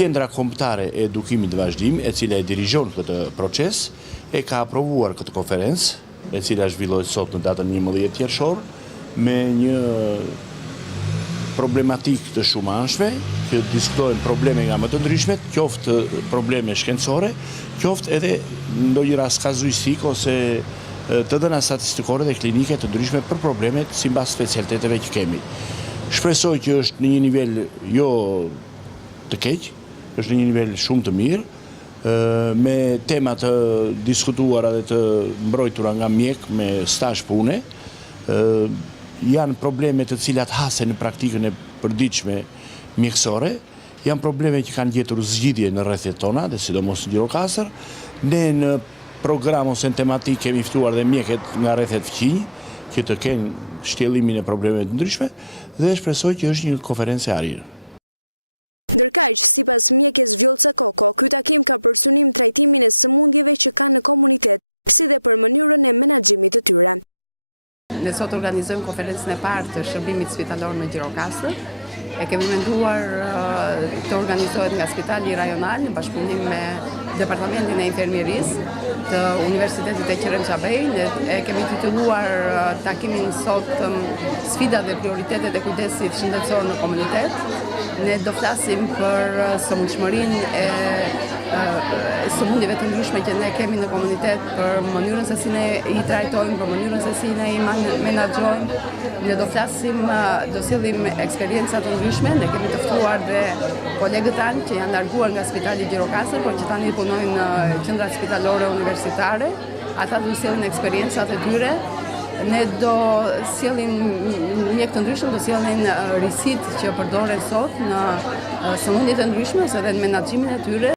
Qendra Kombëtare e Edukimit Vazhdim, e cila e dirigjon këtë proces, e ka aprovuar këtë konferencë, e cila zhvillohet sot në datën 11 qershor, me një problematikë të shumanshme, që diskutohen probleme nga më të ndryshmet, qoftë probleme shkencore, qoftë edhe ndonjë rast kazuistik ose të dhëna statistikore dhe klinike të ndryshme për problemet sipas specialiteteve që kemi. Shpresoj që është në një nivel jo të keq, është në një nivel shumë të mirë, me tema të diskutuara dhe të mbrojtura nga mjek me stazh pune. Janë probleme të cilat hasen në praktikën e përditshme mjekësore, janë probleme që kanë gjetur zgjidhje në rrethet tona, dhe sidomos në Gjirokastër. Ne në program ose në tematik kemi ftuar dhe mjeket nga rrethet fqinj, që të kenë shtjellimin e problemeve të ndryshme, dhe shpresoj që është një konferencë e arrirë. Ne sot organizojmë konferencën e parë të shërbimit spitalor në Gjirokastër. E kemi menduar të organizohet nga Spitali Rajonal në bashkëpunim me Departamentin e Infermierisë të Universitetit e Qerem Çabej. Ne kemi titulluar takimin sot sfidat dhe prioritetet e kujdesit shëndetësor në komunitet. Ne do flasim për sëmundshmërinë e sëmundjeve të ndryshme që ne kemi në komunitet, për mënyrën se si ne i trajtojmë, për mënyrën se si ne i menaxhojmë. Ne do flasim, do sillim eksperjenca të ndryshme. Ne kemi të ftuar dhe kolegët tanë që janë larguar nga Spitali Gjirokastër, por që tani punojnë në qendrat spitalore universitare. Ata do sillin eksperjencat e tyre. Ne do sillin mjek të ndryshëm, do sillin risit që përdoren sot në sëmundje të ndryshme ose edhe në menaxhimin e tyre.